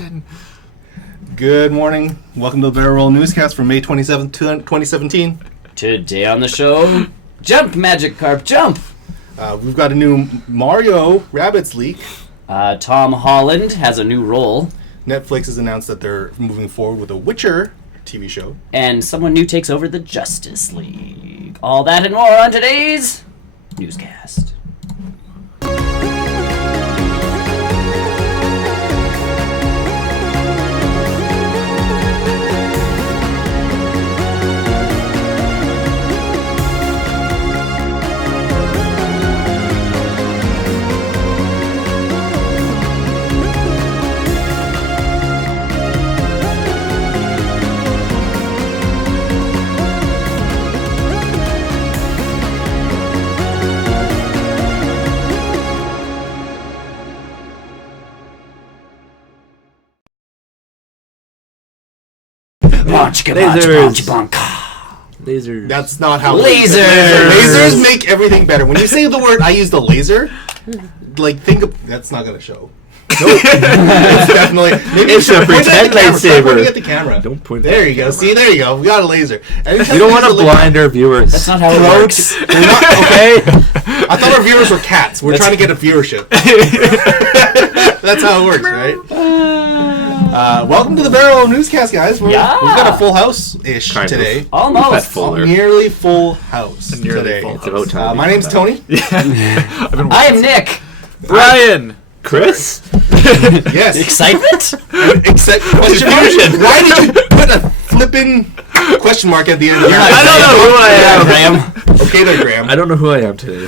Edmonton. Good morning. Welcome to the Barrel Roll Newscast for May 27th, 2017. Today on the show, jump, Magikarp, jump! We've got a new Mario Rabbids leak. Tom Holland has a new role. Netflix has announced that they're moving forward with a Witcher TV show. And someone new takes over the Justice League. All that and more on today's Newscast. Lasers. That's not how... Lasers! Lasers make everything better. When you say the word, I use the laser, like, think of... That's not going to show. Nope. It's definitely... Maybe It's a pretend lightsaber. Pointing at the camera. Don't point There at you the go. camera. See, there you go. We got a laser. We don't want to blind our viewers. That's not how it works. We're not, okay? I thought our viewers were cats. We're trying to get a viewership. That's how it works, right? Welcome to the Barrel Newscast, guys. We've got a full house-ish Kind of. today. Almost. Fuller. Nearly full house Nearly today. full. It's about time. My name's Tony. I am Nick. Brian. Chris. Yes. Excitement? Question mark? Why did you put a flippin' question mark at the end of your I don't know who I am. Graham. Okay then, Graham. I don't know who I am today.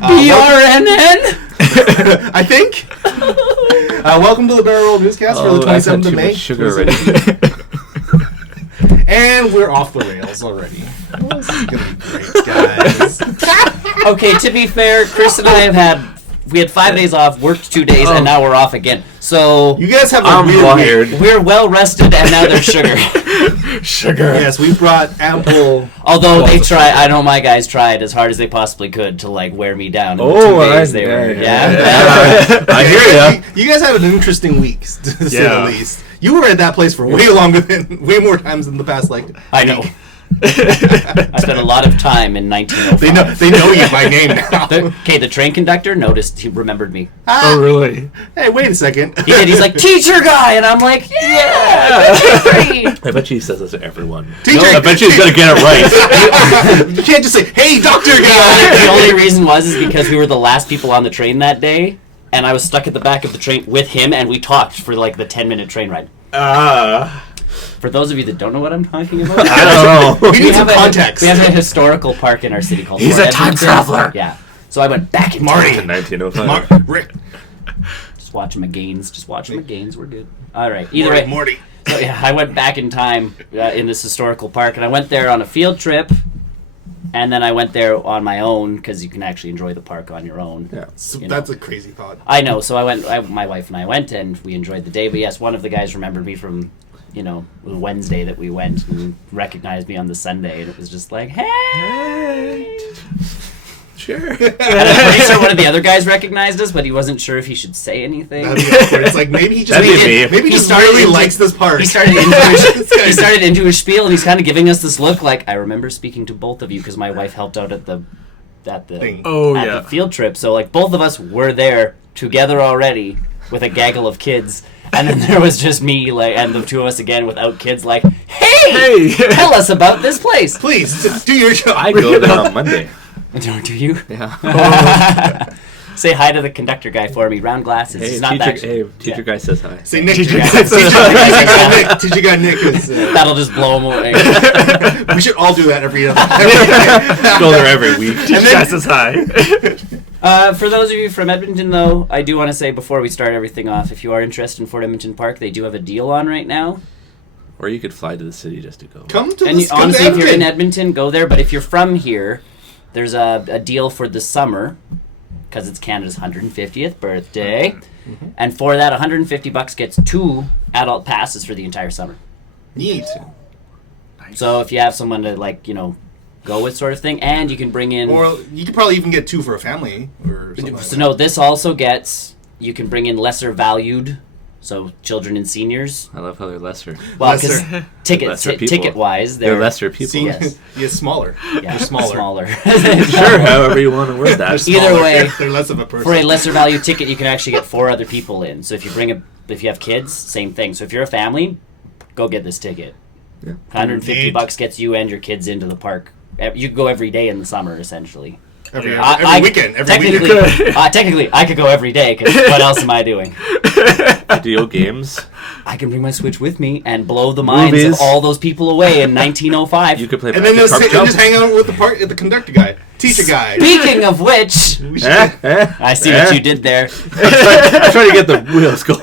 BRNN? I think. Welcome to the Barrel Newscast for the 27th of May. Sugar already. And we're off the rails already. This is going to be great, guys. Okay, to be fair, Chris and I we had 5 days off, worked 2 days, and now we're off again. So You guys have a I'm weird wired. week. we're well rested, and now there's sugar. Sugar. Yes, we brought ample... Although they I know my guys tried as hard as they possibly could to like wear me down. In the 2 days they were, I hear ya. You guys had an interesting week, to say the Yeah. least. You were at that place for way more times than the past, I know. I spent a lot of time in 1905. They know you by name now. The train conductor noticed, he remembered me. Oh, really? Hey, wait a second. He did. He's like, teacher guy, and I'm like, yeah. I bet she says this to everyone. Teacher- I bet she's gonna get it right. You can't just say, "Hey, doctor The guy." only reason is because we were the last people on the train that day, and I was stuck at the back of the train with him, and we talked for like the 10-minute train ride. For those of you that don't know what I'm talking about, I don't know. We need some context. We have a historical park in our city called He's Fort a time Edmonton. traveler. Yeah. So I went back in Marty. time. 1905. Rick. Just watching my gains. We're good. All right. Either way. Morty. So yeah, I went back in time in this historical park, and I went there on a field trip, and then I went there on my own because you can actually enjoy the park on your own. Yeah. So You that's a crazy thought. I know. So my wife and I went, and we enjoyed the day. But yes, one of the guys remembered me from, the Wednesday that we went, and recognized me on the Sunday, and it was just like, hey. Sure. And I'm pretty sure one of the other guys recognized us, but he wasn't sure if he should say anything. That'd be awkward. It's like maybe he just That'd be me. maybe he just started really into- likes this part. He started into his spiel, and he's kind of giving us this look like, I remember speaking to both of you because my wife helped out at the Thing. the field trip. So like both of us were there together already with a gaggle of kids, and then there was just me and the two of us again without kids. Like, hey, tell us about this place. Please do your job. I go there on Monday. Don't do you? Yeah. Say hi to the conductor guy for me. Round glasses. Hey, He's not that. teacher guy says hi. Say Nick. Teacher Teacher guy Nick is. That'll just blow him away. We should all do that every other. Go there every week. Teacher guy says hi. For those of you from Edmonton, though, I do want to say before we start everything off, if you are interested in Fort Edmonton Park, they do have a deal on right now. Or you could fly to the city just to go. Come to And this. honestly, if you're in Edmonton, go there. But if you're from here, there's a deal for the summer because it's Canada's 150th birthday, and for that, $150 gets 2 adult passes for the entire summer. Neat. So if you have someone to go with sort of thing, and you can bring in. Or you could probably even get 2 for a family or something. So no, this also gets. You can bring in lesser valued So children and seniors. I love how they're lesser. Well, because Lesser people. ticket-wise, They're lesser people. See, Yes. you're smaller. Yeah, You're smaller. Sure, however you want to word that. Either way, they're less of a person. for a lesser value ticket, you can actually get 4 other people in. So if you have kids, same thing. So if you're a family, go get this ticket. Yeah. $150 gets you and your kids into the park. You can go every day in the summer, essentially. Every Technically, technically, I could go every day, because what else am I doing? Video games. I can bring my Switch with me and blow the minds Movies. of all those people away in 1905. You could play And then Magikarp Jump. just hang out with the conductor guy, teacher guy. Speaking of which, I see what you did there. I'm trying to get the wheels going.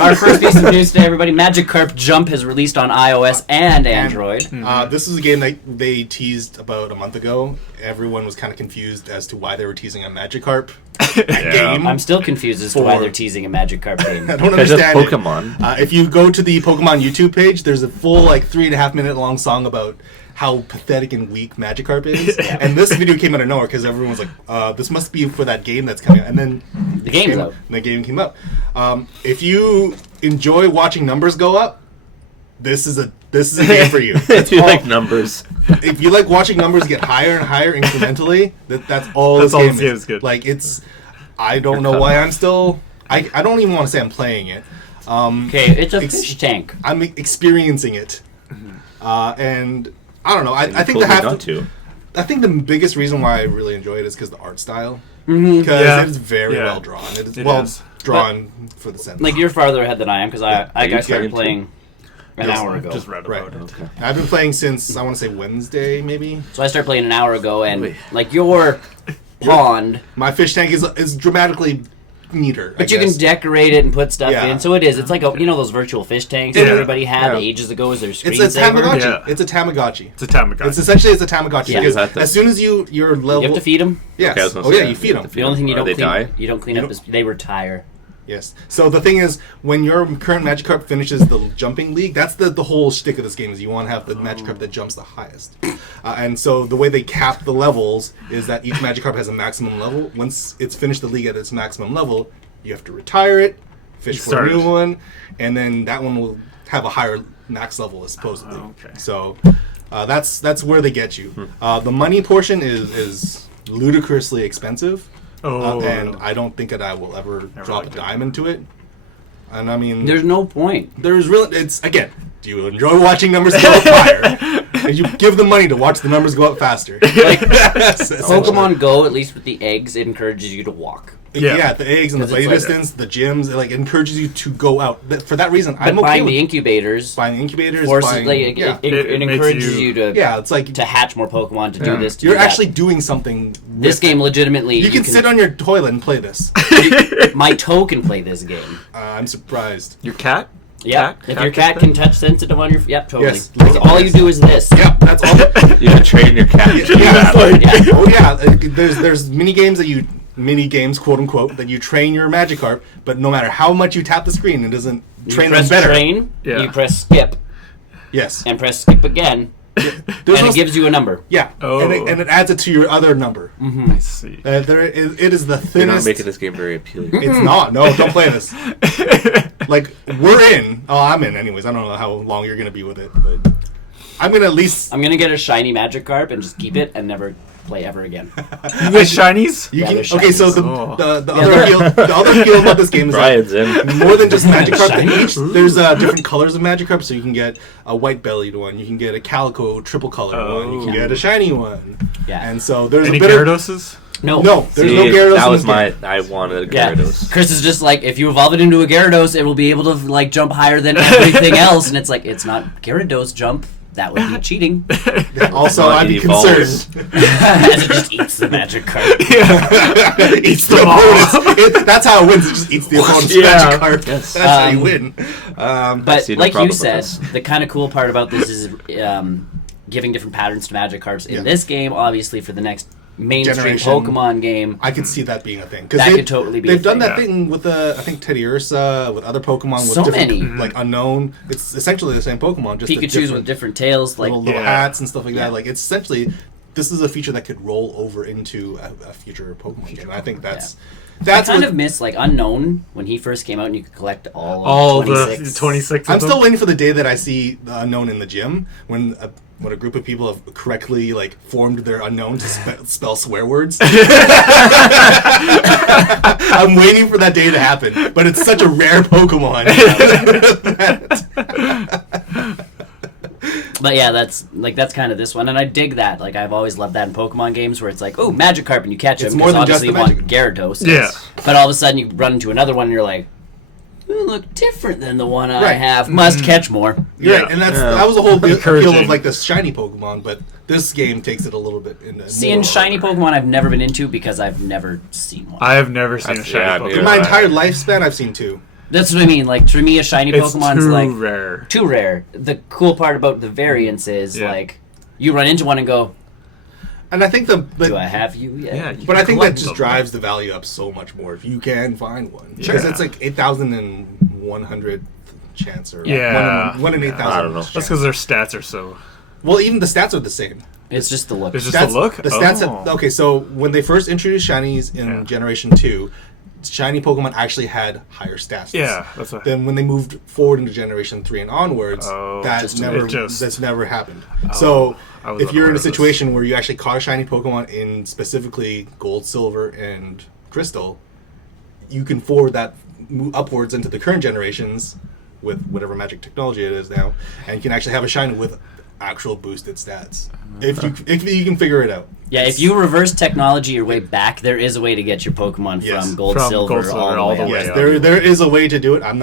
Our first piece of news today, everybody. Magikarp Jump has released on iOS and Android. This is a game that they teased about a month ago. Everyone was kind of confused as to why they were teasing a Magikarp game. I'm still confused as to why they're teasing a Magikarp game. I don't Because of understand it. Pokemon. If you go to the Pokemon YouTube page, there's a full 3.5 minute long song about how pathetic and weak Magikarp is. And this video came out of nowhere because everyone was like, this must be for that game that's coming out. And then The game's out. the game came up. If you enjoy watching numbers go up, this is a game for you. If you like numbers. If you like watching numbers get higher and higher incrementally, that's all That's this all game this game is. is good. I don't know why I'm still... I don't even want to say I'm playing it. Okay, it's a fish tank. I'm experiencing it. And I don't know. I think Told me the not to. I think the biggest reason why I really enjoy it is because the art style. Mm-hmm. Because Yeah. it is very Yeah. well drawn. It is It well is. drawn for the sense. Like, you're farther ahead than I am, because I Are you started playing playing an hour ago. Just read Right. about it. Okay. I've been playing since, I want to say Wednesday, maybe. So I started playing an hour ago, and Wait. like your pond, My fish tank is dramatically neater. but I you can guess. decorate it and put stuff Yeah. in. So it is. It's like those virtual fish tanks Yeah. that everybody had Yeah. ages ago as their It's a screensaver. Tamagotchi. Yeah. It's a Tamagotchi. It's a Tamagotchi. It's essentially a Tamagotchi. Yeah. Because Is that as soon as your level, You have to feed them. yes. Okay, I was gonna Oh say yeah, that. you feed them. The only thing you Or don't they clean, die? you don't clean You up is they retire. Yes. So the thing is, when your current Magikarp finishes the jumping league, that's the whole shtick of this game is you want to have the Magikarp that jumps the highest. And so the way they cap the levels is that each Magikarp has a maximum level. Once it's finished the league at its maximum level, you have to retire it, fish for Start a new it. one, and then that one will have a higher max level supposedly. Oh, okay. So that's where they get you. The money portion is ludicrously expensive. Oh. And I don't think that I will ever drop a liked it. dime into it. And I mean, There's no point. there's really, it's, again, do you enjoy watching numbers go up higher? And you give them money to watch the numbers go up faster. Pokemon Go, at least with the eggs, it encourages you to walk. Yeah. Yeah. The eggs and the 'Cause play it's like- distance, the gyms, it encourages you to go out. For that reason, But I'm okay buying with the incubators buying incubators. forces, buying, like, yeah. it It makes encourages you- you to Yeah, it's like to hatch more Pokemon, to do this, to you're do that. actually doing something. This game legitimately... You can sit on your toilet and play this. My toe can play this game. I'm surprised. Your cat? Yeah, if your cat can touch sensitive on your... Yep, totally. Yes. Because all you do is this. Yeah, that's all. You can train your cat to do Yeah, that. it's like, oh yeah, there's mini games quote unquote that you train your Magikarp, but no matter how much you tap the screen, it doesn't You train them press better. train, Yeah. you press skip, Yes, and press skip again, there's and no, it gives you a number. yeah, Oh. and it adds it to your other number. I see. It is the You're not thinnest. making this game very appealing. It's not. No, don't play this. Like we're in. Oh, I'm in. Anyways, I don't know how long you're gonna be with it, but I'm gonna at least. I'm gonna get a shiny Magikarp and just keep it and never play ever again. You get shinies? You Yeah, can, they're okay, so the, Oh. the other appeal, the other appeal about this game is that Brian's in. more than just Magikarp. There's different colors of Magikarp, so you can get a white-bellied one, you can get a calico triple colored one, you can Oh. get a shiny one. Yeah. And so there's Any a bit of Gyarados? No. no, there's See, no Gyarados. that in was this game. I wanted a Yeah, Gyarados. Chris is just like, if you evolve it into a Gyarados, it will be able to like jump higher than everything else, and it's like, it's not Gyarados jump. That would be cheating. Also, Not I'd be it evolves. concerned. As it just eats the Magikarp. Eats them all. That's how it wins. It just eats the opponent's Yeah. Magikarp. Yes. That's how you Um, win. But see no like problem you with said, this. the kind of cool part about this is giving different patterns to Magikarps. In Yeah. this game, obviously, for the next mainstream Generation. Pokemon game, I could see that being a thing. 'Cause That could totally be a They've done thing. that thing with I think Teddy Ursa, with other Pokemon, with So different, many. like unknown. It's essentially the same Pokemon, just a Pikachu's with different tails, like little Yeah. hats and stuff like Yeah. that. Like it's essentially this is a feature that could roll over into a future Pokemon game. And I think that's I kind of miss like Unknown when he first came out and you could collect all of the 26. I'm still waiting for the day that I see the Unknown in the gym when a group of people have correctly like formed their Unknown to spell swear words. I'm waiting for that day to happen, but it's such a rare Pokemon. But yeah, that's kind of this one, and I dig that. Like I've always loved that in Pokemon games where it's like, oh, Magikarp, and you catch him because obviously you want Gyarados. Yeah. But all of a sudden you run into another one and you're like, you look different than the one I have. Must catch more. Yeah, and that was the whole appeal of like the shiny Pokemon, but this game takes it a little bit into Seeing shiny Pokemon I've never been into because I've never seen one. I have never seen a shiny Pokemon. In my entire lifespan, I've seen 2. That's what I mean. Like, to me, a shiny Pokemon's like... rare. Too rare. The cool part about the variants is, like, you run into one and go... And I think do I have you yet? Yeah, but I think that just drives the value up so much more if you can find one. Because it's like 8,100 chance or 1 in 8,000. I don't know. That's because their stats are so... Well, even the stats are the same. It's just the look. It's just the look? The stats okay, so when they first introduced shinies in Generation 2... shiny Pokemon actually had higher stats. Yeah, that's what. Then when they moved forward into Generation 3 and onwards, that's never happened. So if you're in a situation where you actually caught a shiny Pokemon in specifically Gold, Silver, and Crystal, you can forward that upwards into the current generations with whatever magic technology it is now, and you can actually have a shiny with actual boosted stats. If you can figure it out. Yeah, if you reverse technology your way back, there is a way to get your Pokemon from Gold, Silver, all the way up. There is a way to do it. I'm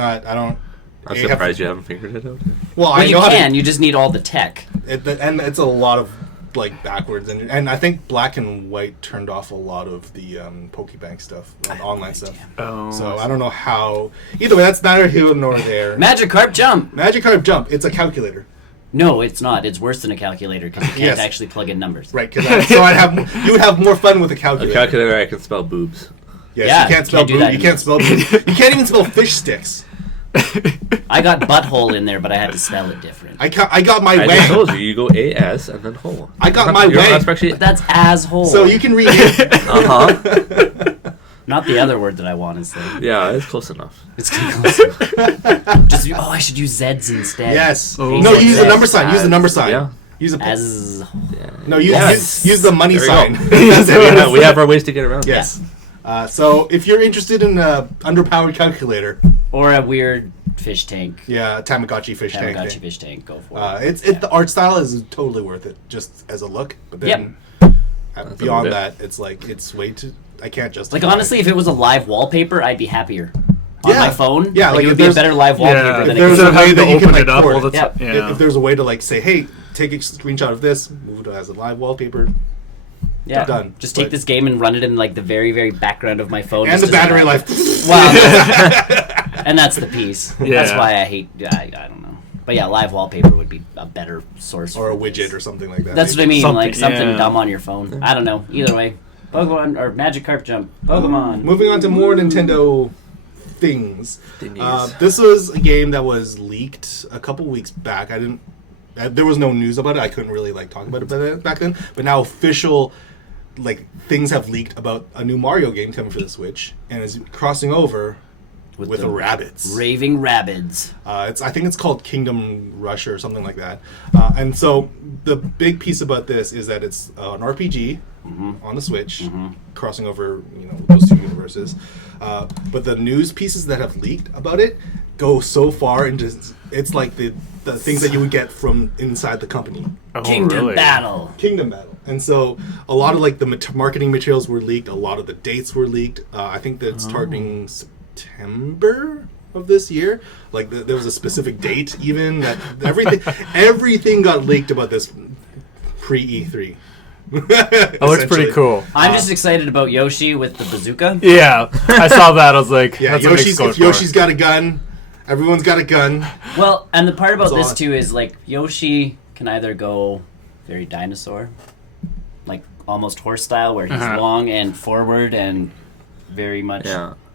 surprised you haven't figured it out. Well, you can. You just need all the tech. And it's a lot of like backwards, and I think Black and White turned off a lot of the Pokebank stuff, online stuff. So I don't know how. Either way, that's neither here nor there. Magikarp Jump. Magikarp Jump. It's a calculator. No, it's not. It's worse than a calculator because you can't actually plug in numbers. Right, so you would have more fun with a calculator. A calculator, I can spell boobs. Yes, you can't spell boobs. You can't spell boobs. You can't even spell fish sticks. I got butthole in there, but I had to spell it different. I got my way. I just told you. You go A-S and then hole. I got my way. But that's asshole. So you can read it. Not the other word that I want is like. Yeah, it's close enough. It's close enough. I should use Zeds instead. Yes. No, use the number sign. Use the number sign. Yeah. Use a No, use the money sign. We have our ways to get around. Yes. So if you're interested in an underpowered calculator or a weird fish tank, Tamagotchi fish tank, go for it. The art style is totally worth it just as a look, but then beyond that, it's like it's way too. I can't justify. Like honestly, if it was a live wallpaper, I'd be happier. On my phone, like it would be a better live wallpaper than there's a way that you can open it up all the time. If there's a way to like say, hey, take a screenshot of this, move it as a live wallpaper. Yeah, done. Just take this game and run it in like the very, very background of my phone. And the battery life. Wow. And that's the piece. Yeah. That's why I hate. I don't know. But yeah, live wallpaper would be a better source. Or a widget or something like that. That's what I mean. Something dumb on your phone. I don't know. Either way. Pokemon or Magikarp Jump. Pokemon. Moving on to more Nintendo things. This was a game that was leaked a couple weeks back. There was no news about it. I couldn't really talk about it back then. But now official things have leaked about a new Mario game coming for the Switch and is crossing over with the Rabbids. Raving Rabbids. I think it's called Kingdom Rush or something like that. And so the big piece about this is that it's an RPG on the Switch, crossing over those two universes. But the news pieces that have leaked about it go so far into it's like the things that you would get from inside the company. Kingdom Battle. And so a lot of the marketing materials were leaked. A lot of the dates were leaked. I think that it's targeting September of this year. There was a specific date even that everything got leaked about this pre-E3. Oh, it's pretty cool. I'm just excited about Yoshi with the bazooka. Yeah, I saw that. I was like, yeah, Yoshi's got a gun. Everyone's got a gun. Well, and the part about this too is Yoshi can either go very dinosaur, almost horse style, where he's long and forward and very much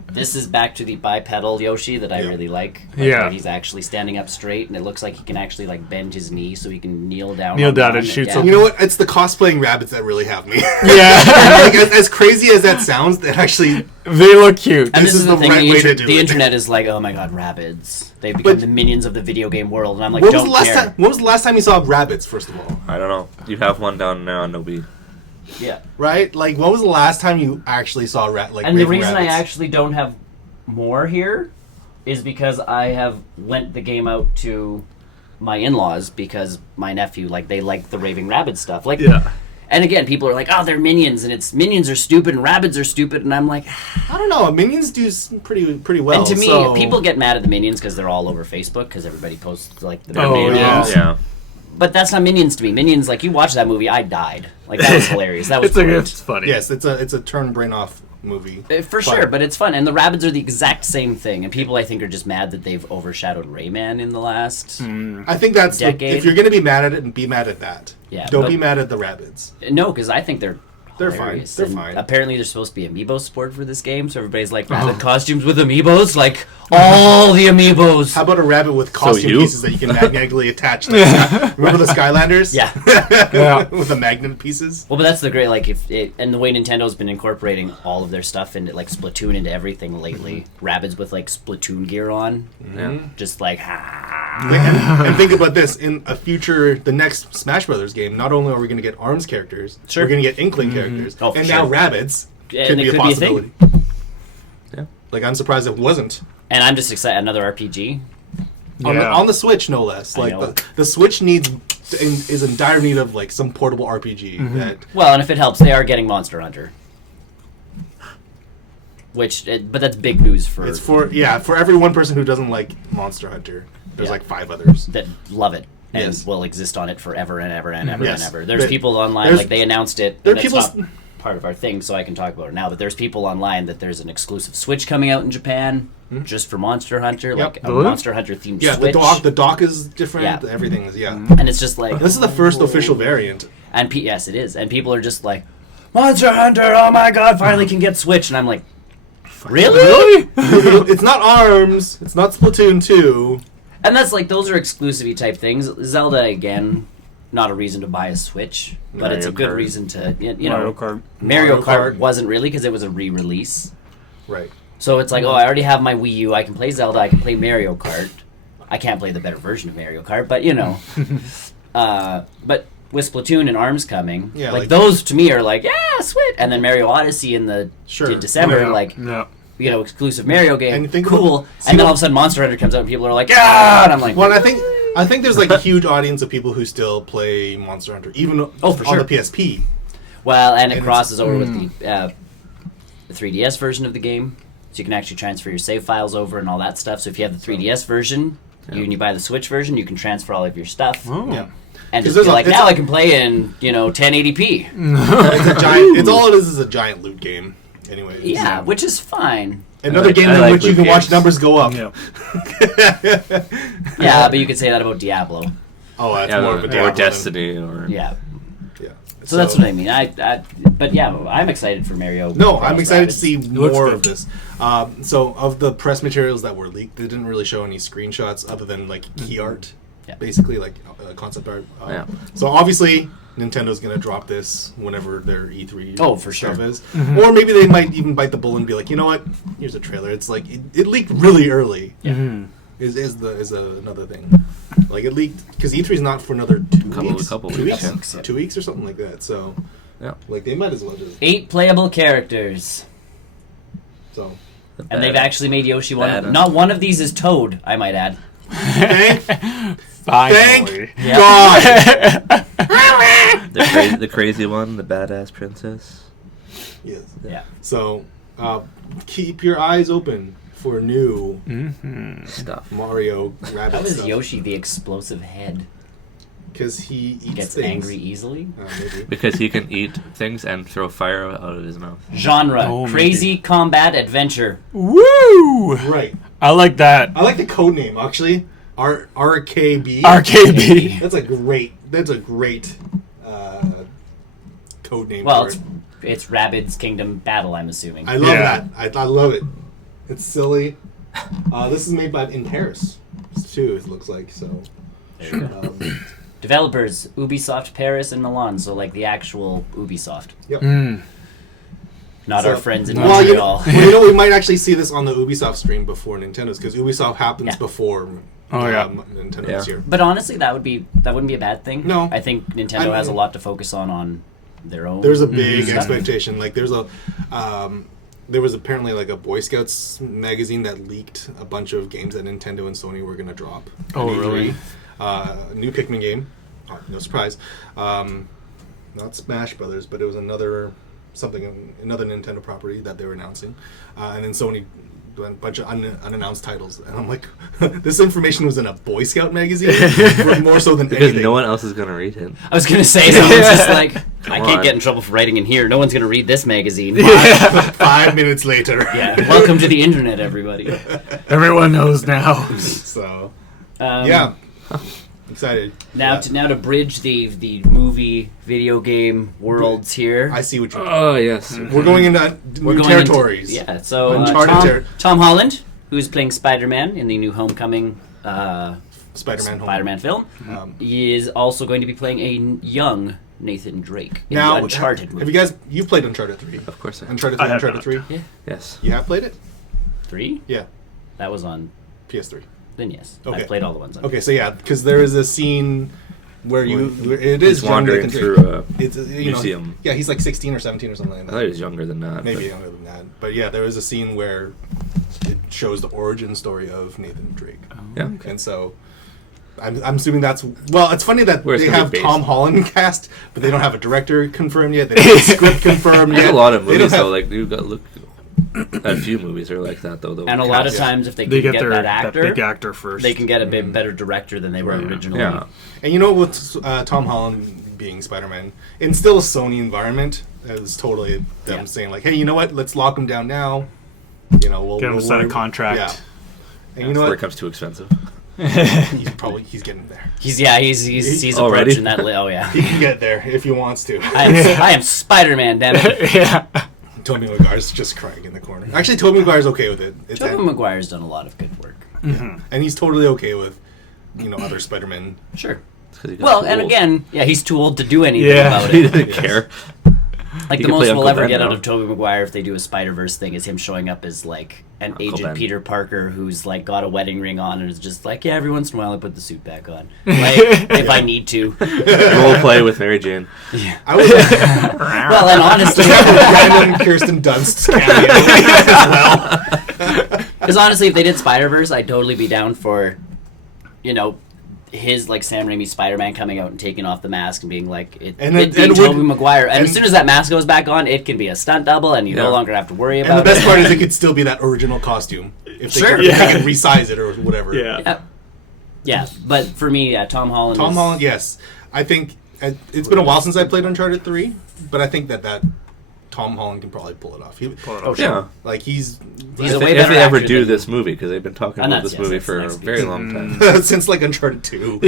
This is back to the bipedal Yoshi that I really like. Yeah. Where he's actually standing up straight, and it looks like he can actually like bend his knee so he can kneel down. Kneel on down one and shoot yeah. something. You know what? It's the cosplaying rabbits that really have me. Yeah. Like, as crazy as that sounds, it actually... They look cute. And this is the thing, right way to do the it. internet is like, oh my god, rabbids. They've become But- the minions of the video game world, and I'm like, When was, don't the last care. time, when was the last time you saw rabbits, first of all? I don't know. You have one down there on the Wii. Yeah. Right? Like, when was the last time you actually saw And the raving reason I rabbits? actually don't have more here is because I have lent the game out to my in-laws because my nephew, like, they like the Raving Rabbids stuff. Like, Yeah. and again, people are like, oh, they're minions, and it's minions are stupid and rabbits are stupid, and I'm like, I don't know. Minions do pretty well. and to me, so- people get mad at the minions because they're all over Facebook because everybody posts like the Oh, minions. yeah. Yeah. But that's not minions to me. Minions, like you watch that movie, I died. Like that was hilarious. That was It's, like, great. it's funny. Yes, it's a turn brain off movie. For sure, but it's fun. And the rabbits are the exact same thing. And people, I think, are just mad that they've overshadowed Rayman in the last. I think that's Decade. if you're gonna be mad at it, and be mad at that. Yeah, Don't but- be mad at the rabbits. No, because I think they're They're fine. hilarious. They're And fine. Apparently, there's supposed to be amiibo support for this game, so everybody's like, rabbit costumes with amiibos, like all the amiibos. How about a rabbit with costume you? pieces that you can magnetically attach? Remember the Skylanders? Yeah. Yeah. With the magnet pieces. Well, but that's the great, like, if it, and the way Nintendo's been incorporating all of their stuff into, like, Splatoon into everything lately. Rabbids with, like, Splatoon gear on. Yeah. Just like, And think about this: in a future, the next Smash Brothers game, not only are we going to get ARMS characters, Sure. we're going to get Inkling characters, Oh, for and sure. now rabbits And could it be a could be a thing. possibility. Yeah. Like, I'm surprised it wasn't and I'm just excited. Another RPG. on the Switch, no less. I Like know. the Switch is in dire need of like some portable RPG that. Well, and if it helps, they are getting Monster Hunter. But that's big news for It's for every one person who doesn't like Monster Hunter. There's Yeah. like 5 others. that love it and Yes. will exist on it forever and ever and ever Yes. and ever. There's But people online, there's- like they announced it. there are And it's people not part of our thing, so I can talk about it now. But there's people online that there's an exclusive Switch coming out in Japan just for Monster Hunter, like a Really? Monster Hunter themed Yeah, Switch. the dock is different. Yeah. Everything is And it's just like This is the first official variant. and yes, it is. And people are just like, Monster Hunter, oh my god, finally can get Switch. And I'm like, really? It's not ARMS. It's not Splatoon 2. And that's like, those are exclusive type things. Zelda, again, not a reason to buy a Switch, but it's a Mario good Kart. reason to, you Mario know. Kart. Mario Mario Kart Kart. wasn't really because it was a re-release. Right. So it's like, oh, I already have my Wii U. I can play Zelda. I can play Mario Kart. I can't play the better version of Mario Kart, but you know. But with Splatoon and ARMS coming, Yeah, like like- those to me are like, yeah, sweet. And then Mario Odyssey in Sure. December, Yeah. like, Yeah. you know, exclusive Mario game, And think cool. about- see And then what- all of a sudden Monster Hunter comes out and people are like, yeah, and I'm like, Well, I think there's like a huge audience of people who still play Monster Hunter, even Oh, for on sure. the PSP. well, and it And crosses over with the 3DS version of the game, so you can actually transfer your save files over and all that stuff. So if you have the 3DS version, and you buy the Switch version, you can transfer all of your stuff. Oh. Yeah. And 'Cause just be there's a- like, it's now a- I can play in, 1080p. It's a giant. It's all it is a giant loot game. Anyway. Yeah, which is fine. Another game I in like which you loot can watch games. numbers go up. Yeah. Yeah, but you could say that about Diablo. Oh, that's Yeah, more of a or Diablo than- Destiny, or Yeah. Yeah. So that's what I mean. But yeah, I'm excited for Mario. No, Cross I'm excited to Rabbids. see looks more good. of this. So, of the press materials that were leaked, they didn't really show any screenshots other than like key art, Yeah. basically like concept art. Yeah. So obviously, Nintendo's gonna drop this whenever their E3 Oh, for stuff sure. is, or maybe they might even bite the bullet and be like, you know what? Here's a trailer. It's like it leaked really early. Mhm. Is another thing. Like it leaked because E3 is not for another 2 weeks, couple 2 weeks, weeks, yeah. 2 weeks or something like that. So Yeah. like they might as well just 8 playable characters. so. And they've actually made Yoshi one. Bad. Not one of these is Toad, I might add. Thank Finally. Yeah. God. the crazy one, the badass princess. Yes. Yeah. So, keep your eyes open for new Mhm. Stuff. Mario Rabbit How is stuff. Yoshi the explosive head? Because he eats Gets things. angry easily? Maybe. Because he can eat things and throw fire out of his mouth. Genre: Oh, crazy combat adventure. Woo! Right. I like that. I like the code name actually. RKB. RKB. That's a great code name. Well, for it. it's Rabbids Kingdom Battle, I'm assuming. I love Yeah. that. I love it. It's silly. This is made by in Paris too. It looks like so. There you go. Developers Ubisoft Paris and Milan, so like the actual Ubisoft, Yep. not So- our friends in Well, Montreal. we might actually see this on the Ubisoft stream before Nintendo's because Ubisoft happens Yeah. before Nintendo this year. But honestly, that wouldn't be a bad thing. No. I think Nintendo has a lot to focus on their own. There's a big stuff. expectation. Like there was apparently like a Boy Scouts magazine that leaked a bunch of games that Nintendo and Sony were going to drop. Oh, An E3. really? A new Pikmin game. Oh, no surprise. Not Smash Brothers, but it was another Nintendo property that they were announcing. And then Sony a bunch of unannounced titles. And I'm like, this information was in a Boy Scout magazine? More so than Because anything. no one else is gonna read it. I was gonna say, someone's just like, I Come can't on. get in trouble for writing in here. No one's gonna read this magazine. 5 minutes later. Yeah, welcome to the internet, everybody. Everyone knows now. So, Um, yeah. Excited. Now Yeah. to bridge the movie video game worlds here. I see what you're Oh yes. We're going into We're new going territories. Into, so Uncharted Tom Holland, who's playing Spider-Man in the new Homecoming Spider-Man. Home. Spider-Man film, he is also going to be playing a young Nathan Drake in Now, the Uncharted movie. have you played Uncharted 3? Of course I have. Uncharted I 3, have Uncharted not. 3? Yeah. Yes. You have played it? 3? Yeah. That was on. PS3. Then yes, Okay. I played all the ones on. Okay, so yeah, because there is a scene where it is He's wandering young Nathan through Drake. a It's museum. Yeah, he's like 16 or 17 or something like I that. thought he was younger than that. Maybe but- younger than that. But yeah, there is a scene where it shows the origin story of Nathan Drake. Yeah. And so I'm assuming that's... Well, it's funny that Where it's they gonna have be based. Tom Holland cast, but they don't have a director confirmed yet. They don't have a script confirmed There's yet. a lot of They don't movies have- though. Like you got look. A few movies are like that though. And a lot of Yeah. times, if they They can get get their that actor, big actor first. they can get a bit better director than they were originally. Yeah. And you know what, with Tom Holland being Spider-Man, in still a Sony environment, it was totally them saying like, hey, you know what, let's lock him down now. You know, we'll Get him to sign a contract. Yeah. And you know Before it what, becomes too expensive. he's getting there. He's Already? approaching that. Oh yeah, He can get there if he wants to. I am Spider-Man. Damn it. Yeah. Tobey Maguire's just crying in the corner. Actually, Tobey Maguire's okay with it. It's Tobey Maguire's done a lot of good work. and he's totally okay with, other Spider-Men. Sure. It's 'cause he got Well, too and old. again, yeah, he's too old to do anything Yeah. about he it. didn't Yes. care. Like He the can play most we'll Uncle ever Ben get out now. of Tobey Maguire if they do a Spider-Verse thing is him showing up as like an Uncle agent Ben. Peter Parker who's like got a wedding ring on and is just like, yeah, every once in a while I put the suit back on, like if I need to. Role play with Mary Jane. I would Well, and honestly, random Kirsten Dunst cameo as well. because honestly, if they did Spider-Verse, I'd totally be down for, his like Sam Raimi Spider-Man coming out and taking off the mask and being like, And it then- being and would- Tobey Maguire. And as and- soon as that mask goes back on, it can be a stunt double, and you no Yeah. longer have to worry And about the best it. part is it could still be that original costume. If they, Sure. if they Yeah. can resize it or whatever. Yeah. Yeah, but for me, Tom Holland. Tom is- Holland, yes. I think it's been a while since I played Uncharted 3, but I think that Tom Holland can probably pull it off. Oh, sure. Yeah. Like he's He's a If, way if better they ever actor do than- this movie, because they've been talking about that's- this yes, movie that's for a next very week. long time. since like Uncharted 2.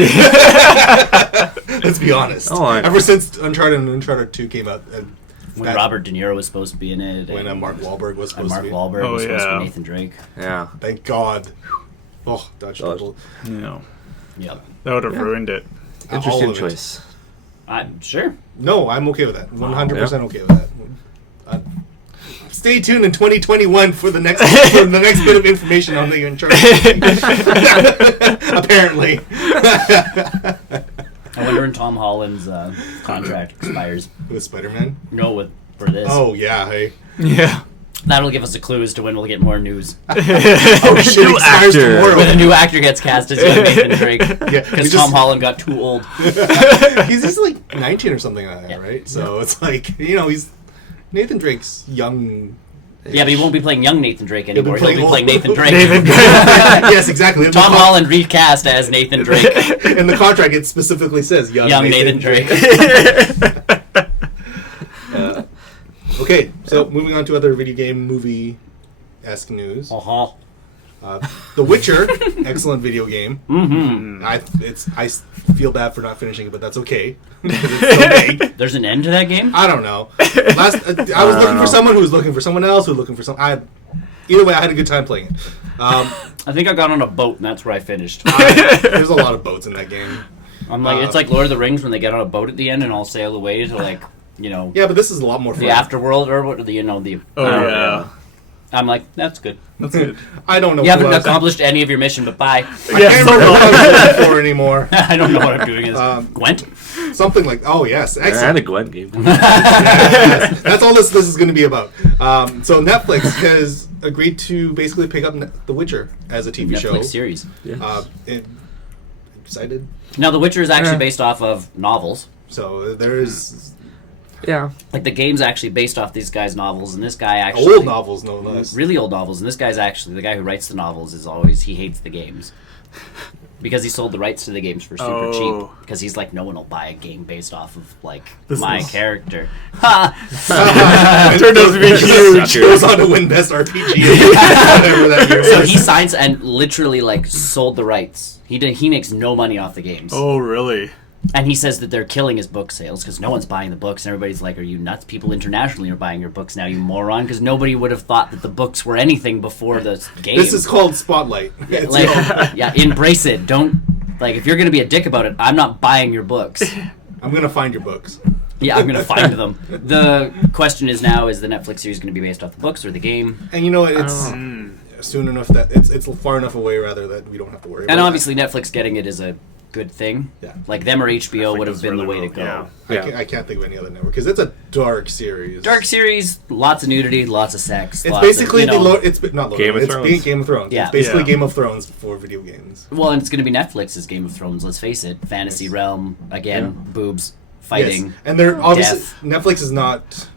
Let's be honest. Oh, I know. Ever since Uncharted and Uncharted 2 came out, and when that- Robert De Niro was supposed to be in it, when and, Mark Wahlberg was and supposed Mark to be. Wahlberg Oh, was supposed to yeah. be Nathan Drake. Yeah. Thank God. Oh, dodged Dodged. double. No. Yep. That would have ruined it. All Interesting of it. choice. I'm sure. No, I'm okay with that. 100% okay with that. Stay tuned in 2021 for the next bit of information on the Uncharted. Apparently. I wonder when Tom Holland's contract expires. With Spider-Man? No, for this. Oh, yeah. Hey. Yeah. That'll give us a clue as to when we'll get more news. Oh, shit. New It expires actor. When a tomorrow. new actor gets cast as young Nathan Drake. Yeah, Because we Tom just- Holland got too old. he's like 19 or something like that, Yeah. right? So it's like, he's Nathan Drake's young. Yeah, but he won't be playing young Nathan Drake anymore. He'll playing be old. playing Nathan Drake. Nathan Drake. Yes, exactly. Tom Holland recast as Nathan Drake. In the contract, it specifically says young Nathan Drake. Okay, so moving on to other video game movie-esque news. Uh-huh. The Witcher, excellent video game. Mm-hmm. I feel bad for not finishing it, but that's okay. It's so vague. There's an end to that game? I don't know. I was looking for someone who was looking for someone else who was looking for some. Either way, I had a good time playing it. I think I got on a boat, and that's where I finished. There's a lot of boats in that game. I'm like, it's like Lord of the Rings when they get on a boat at the end and all sail away to like, Yeah, but this is a lot more fun. the afterworld or what? The yeah. I'm like, that's good. That's good. I don't know. You haven't accomplished any of your mission, but bye. I can't remember what I was doing for anymore. I don't know what I'm doing. Gwent? Something like, oh yes, I had excellent. a Gwen game. Yes. That's all this is going to be about. So Netflix has agreed to basically pick up The Witcher as a TV show. Netflix series. Excited? Now, The Witcher is actually based off of novels. So there's Yeah. Like, the game's actually based off these guys' novels, and this guy actually... old novels, no less. Really old novels, and this guy's actually... The guy who writes the novels is always... He hates the games. Because he sold the rights to the games for super cheap. Because he's like, no one will buy a game based off of, like, my character. Ha! It turned out to be huge. Goes on to win Best RPG. Whatever that year So was. he signs and literally, like, sold the rights. He makes no money off the games. Oh, really? And he says that they're killing his book sales because no one's buying the books. And everybody's like, are you nuts? People internationally are buying your books now, you moron. Because nobody would have thought that the books were anything before the game. This is called Spotlight. It's called- Embrace it. Don't, like, if you're going to be a dick about it, I'm not buying your books. I'm going to find your books. Yeah, I'm going to find them. The question is now, is the Netflix series going to be based off the books or the game? And you know what? It's soon enough that it's far enough away, rather, that we don't have to worry about And it. obviously Netflix getting it is a good thing. Yeah. Like, them or HBO would have it's been the really way to go. well, I can't think of any other network because it's a dark series. Dark series, lots of nudity, lots of sex. It's lots basically of, it's not Lord, Game of it's Thrones. Game of Thrones. Yeah. It's basically Yeah. Game of Thrones for video games. Well, and it's going to be Netflix's Game of Thrones, let's face it. Fantasy realm, again, boobs, fighting. Yes. And they're obviously death. Netflix is not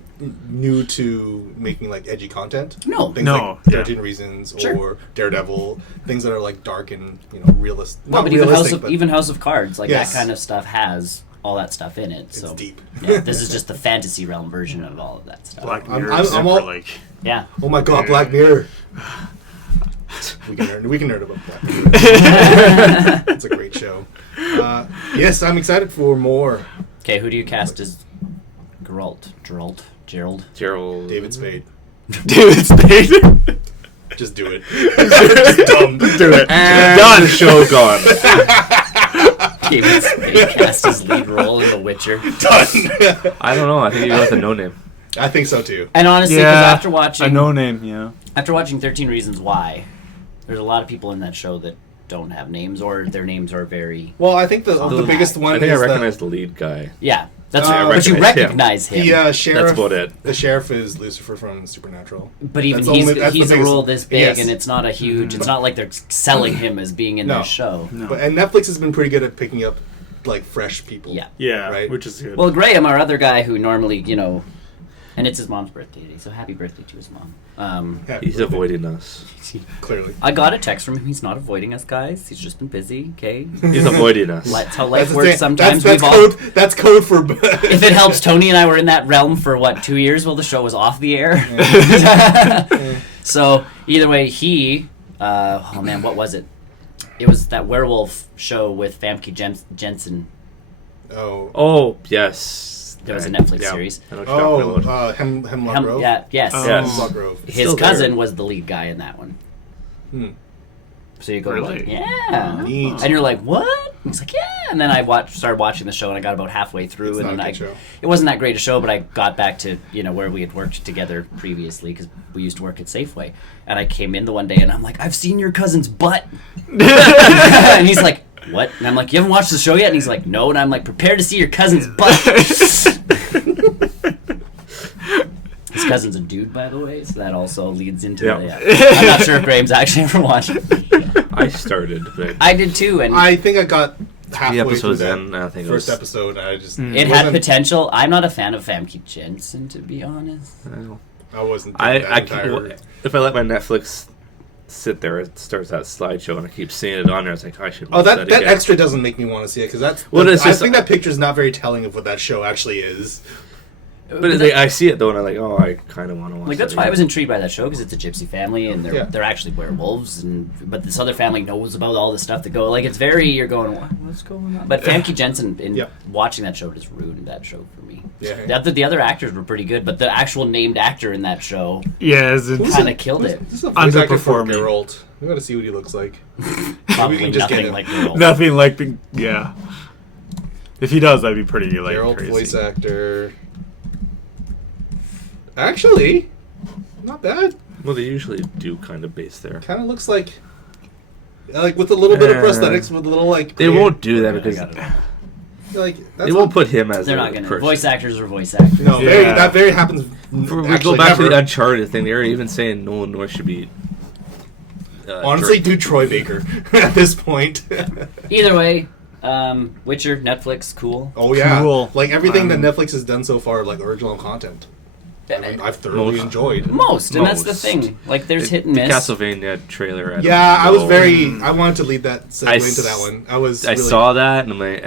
new to making like edgy content. No. Things No, like yeah. 13 Reasons Sure. or Daredevil, things that are like dark and realist. No, Not but even realistic, but House of Cards, like Yes. that kind of stuff has all that stuff in it. it's So deep. yeah, this is just the fantasy realm version of all of that stuff. Black I'm- Mirror, I'm except all- for, like... Yeah. Oh my God, Black Mirror. We can nerd about Black Mirror. It's a great show. Yes, I'm excited for more. Okay, who do you cast as Geralt? Gerald? Gerald. David Spade. David Spade. Just do it. Just dumb. Do it. Done. Show gone. David Spade cast his lead role in The Witcher. Done. I don't know. I think you got the no name. I think so too. And honestly, because Yeah, after watching a no name, yeah. After watching 13 Reasons Why, there's a lot of people in that show that don't have names or their names are very... Well, I think the biggest one I think I is recognize the lead guy. Yeah, that's I but you recognize recognize him. him. the sheriff. That's about it. The sheriff is Lucifer from Supernatural. But even That's he's only- that's the a biggest- role this big, yes. and it's not a huge... It's not like they're selling him as being in No. their show. No. And Netflix has been pretty good at picking up like fresh people. Yeah. Yeah, Right. which is good. Well, Graham, our other guy who normally, and it's his mom's birthday today, so happy birthday to his mom. Yeah, He's avoiding us. clearly. I got a text from him. He's not avoiding us, guys. He's just been busy, okay? He's avoiding us. That's how life That's the works thing. sometimes. That's We've all... code. That's code for. If it helps, Tony and I were in that realm for, 2 years while the show was off the air? So, either way, oh man, what was it? It was that werewolf show with Famke Jensen. Oh. Oh, yes. There was a Netflix Yeah. series. I know what you're talking about. Hemlock Grove. Yeah, yes. Yes. Hemlock Grove. His Still cousin there. was the lead guy in that one. Hmm. So you go, Really? like, yeah. Neat. And you're like, what? He's like, yeah. And then I started watching the show, and I got about halfway through, It's and not then a good show. it wasn't that great a show, but I got back to where we had worked together previously because we used to work at Safeway, and I came in the one day, and I'm like, I've seen your cousin's butt, and he's like, what? And I'm like, you haven't watched the show yet? And he's like, no. And I'm like, prepare to see your cousin's butt. His cousin's a dude, by the way, so that also leads into Yeah. I'm not sure if Graham's actually ever watched it. I started, but I did too, and I think I got halfway the through episodes that in, I think it first was. episode, and I just it had potential. I'm not a fan of Famke Jensen, to be honest. I wasn't. I that can't, entire- if I let my Netflix sit there, it starts that slideshow, and I keep seeing it on there. It's like I should. Oh, watch that again. extra doesn't make me want to see it because that's. Well, it's I just- think that picture's not very telling of what that show actually is. But I see it though, and I'm like, oh, I kind of want to watch. Like that's why I was intrigued by that show because it's a gypsy family and they're actually werewolves, but this other family knows about all the stuff that go. Like it's very you're going, what's going on? But Famke Jensen in watching that show just ruined that show for me. Yeah, the other actors were pretty good, but the actual named actor in that show, kind of killed it. This is a voice actor for Geralt. We got to see what he looks like. Probably nothing like Geralt. Nothing like the If he does, that'd be pretty Geralt crazy. Voice actor. Actually, not bad. Well, they usually do kind of base there. Kind of looks like with a little bit of prosthetics, with a little They won't do that because they won't put him as. They're not going to. Voice actors are voice actors. No, that very happens. We go back to the Uncharted thing. They're even saying Nolan North should be. Honestly, do Troy Baker at this point. Either way. Witcher, Netflix, cool. Oh yeah, cool. Like everything that Netflix has done so far, like original content. I've thoroughly enjoyed most, and that's the thing. Like, there's hit and miss. The Castlevania trailer. I was I wanted to lead that segue into that one. I saw that, and I'm like,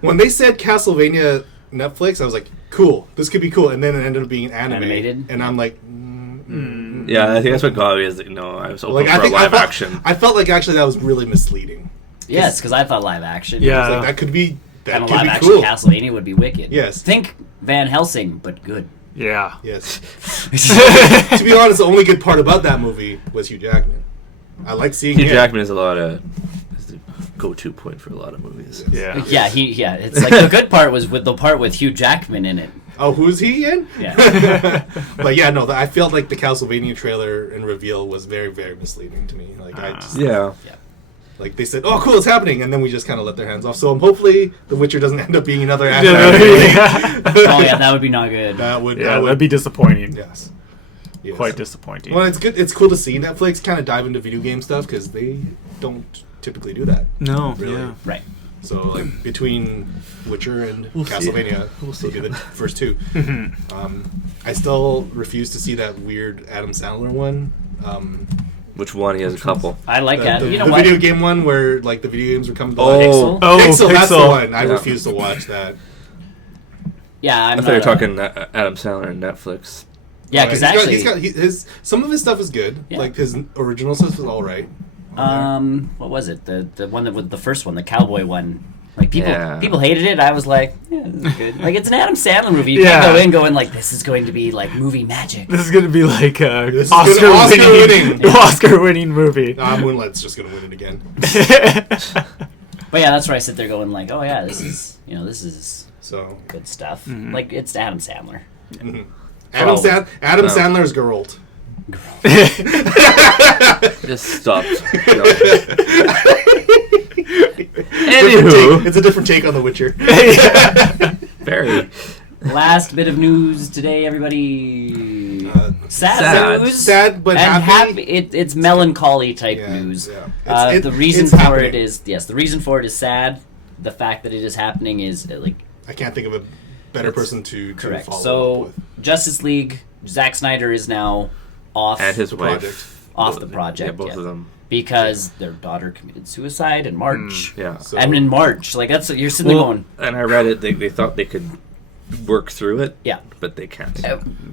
When they said Castlevania Netflix, I was like, cool, this could be cool, and then it ended up being animated, and I'm like, yeah, I think that's what got me. Is I was open for live action. I felt like actually that was really misleading. Yes, because I thought live action. Yeah, like, that could be. That and could live be action cool. Castlevania would be wicked. Yes. Think Van Helsing, but good. Yeah. Yes. To be honest, the only good part about that movie was Hugh Jackman. I like seeing Hugh Jackman is the go-to point for a lot of movies. Yeah. Yeah. It's like the good part was with the part with Hugh Jackman in it. Oh, who's he in? Yeah. But yeah, no, I felt like the Castlevania trailer and reveal was very, very misleading to me. Like yeah. Like they said, "Oh, cool, it's happening," and then we just kind of let their hands off. So hopefully, The Witcher doesn't end up being another action. Oh yeah, that would be not good. That'd be disappointing. Yes. Quite disappointing. Well, it's good. It's cool to see Netflix kind of dive into video game stuff because they don't typically do that. No, really. Yeah. Right. So like between Witcher and Castlevania, we'll be the first two. I still refuse to see that weird Adam Sandler one. Which one? He has a couple. I like that. The what? video game one where like the video games were coming to life. Pixel, that's the one. I refuse to watch that. Yeah, I thought you were talking Adam Sandler and Netflix. Yeah, because actually, he's got his some of his stuff is good. Yeah. Like his original stuff is all right. What was it? The one that was the first one, the cowboy one. Like people hated it. I was like, yeah, this is good. Like it's an Adam Sandler movie. You can't go in going like, this is going to be like movie magic. This is going to be like Oscar-winning movie. Moonlight's just going to win it again. But yeah, that's where I sit there going like, oh yeah, this is so good stuff. Mm-hmm. Like it's Adam Sandler. Mm-hmm. Adam Sandler's Geralt. Just stop. Anywho, it's a different take on The Witcher. Very. Last bit of news today, everybody. Sad news. Sad but happy. It's melancholy type news. Yeah. The reason for it is the reason for it is sad. The fact that it is happening is like I can't think of a better person to correct. Follow so up with. Justice League, Zack Snyder is now off and his the wife project. Off the project. Yeah, both of them. Because their daughter committed suicide in March. And in March, like that's you're sitting there going. And I read it. They thought they could work through it. Yeah, but they can't.